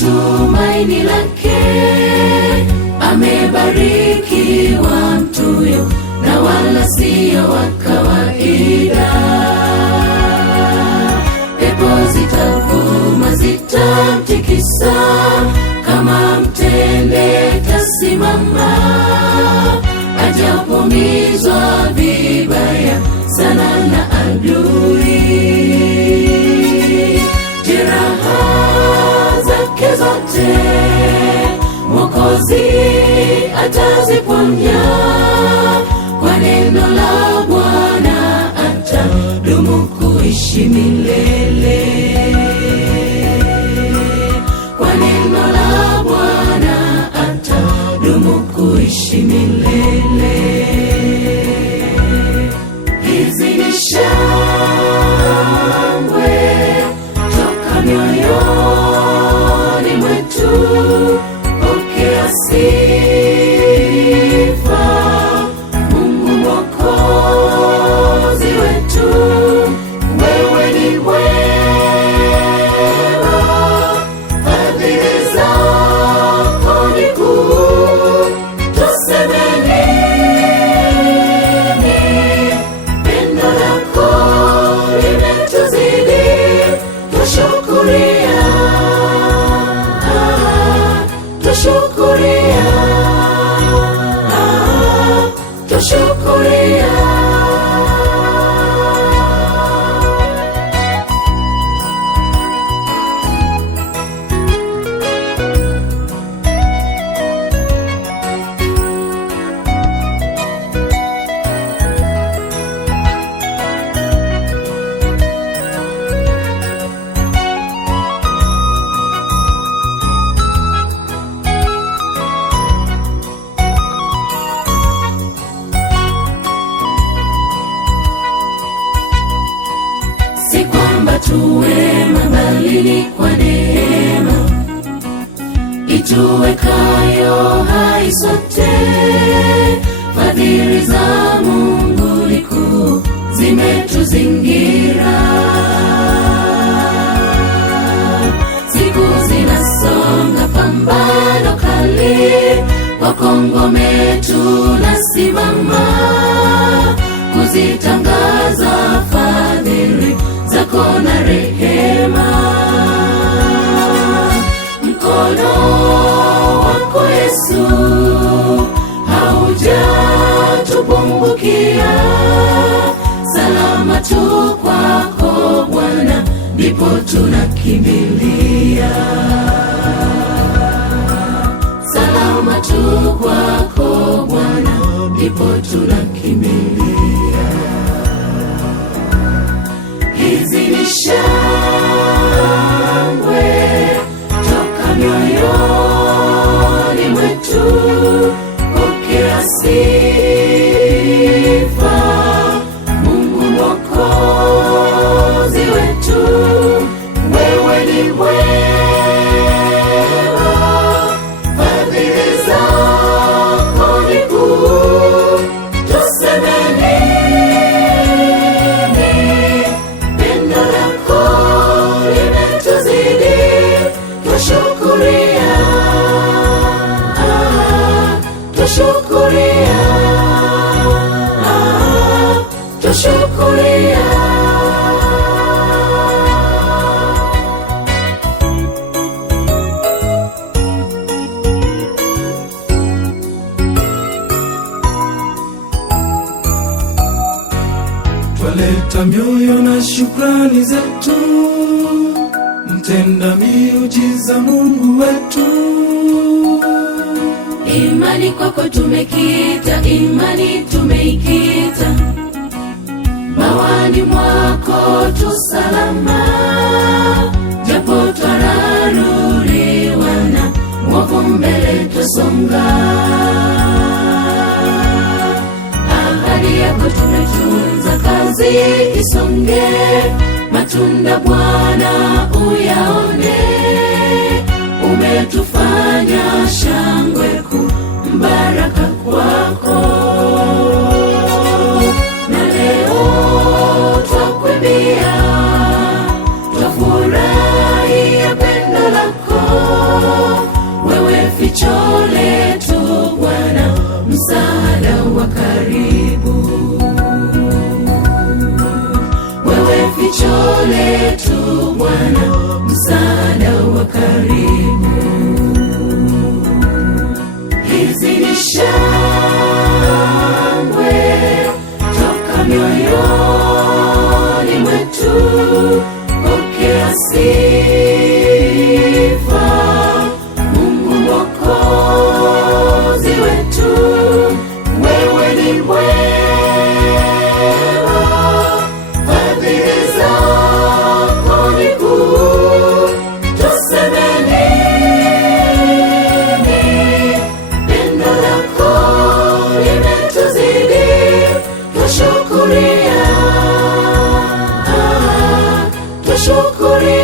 tumaini lake. Amebarikiwa mtuyo, na wala siyo wa kawaida. Pepo zitavuma, zitamtikisa, kama mtende tasimama. Ajapomizwa vibaya sana na adui, jeraha zake zote Mwokozi ataziponya. Kwa neno la Bwana atadumu kuishi milele. Kwa neno la Bwana atadumu kuishi milele. Hizi ni shangwe toka mioyoni mwetu. Pokea sifa, Mungu Mwokozi wetu. Wewe ni mwema, fadhili zako ni kuu. Tuseme nini? Pendo lako limetuzidi. Tushukuria, tushukuria, tushukuria. Si kwamba tuwema, bali ni kwa neema ituwekayo hai sote. Fadhili za Mungu ni kuu, zimetuzingira. Siku zinasonga, pambano kali, kwa ngome tunasimama kuzitangaza fadhili zako na rehema. Mkono wako Yesu haujatupungukia. Salama tu kwako Bwana, ndipo tunakimbilia. Salama tu kwako Bwana, ndipo tunakimbilia. Hizi ni shangwe toka mioyoni mwetu. Pokea sifa, Mungu Mwokozi wetu. Wewe ni mwema, fadhili zako ni kuu. Tuseme nini? Pendo lako limetuzidi. Tushukuria, tushukuria, tushukuria. Twaleta mioyo na shukrani zetu, mtenda miujiza Mungu wetu. Imani kwako tumekita, imani tumeikita. Bawani mwako tu salama, japo twararuliwa na mwovu, mbele twasonga. Ahadi yako tumetunza, kazi isonge. Matunda Bwana uyaone. Umetufanya shangwe kuu, mbaraka kwako. Na leo twakwimbia, twafurahia pendo lako. jicho letu Bwana, msaada wa karibu. Hizi ni shangwe toka mioyoni mwetu, pokea sifa Mungu Mwokozi wetu. Wewe ni mwema, fadhili zako ni kuu, tuseme nini? Pendo lako limetuzidi, twashukuria, twashukuria.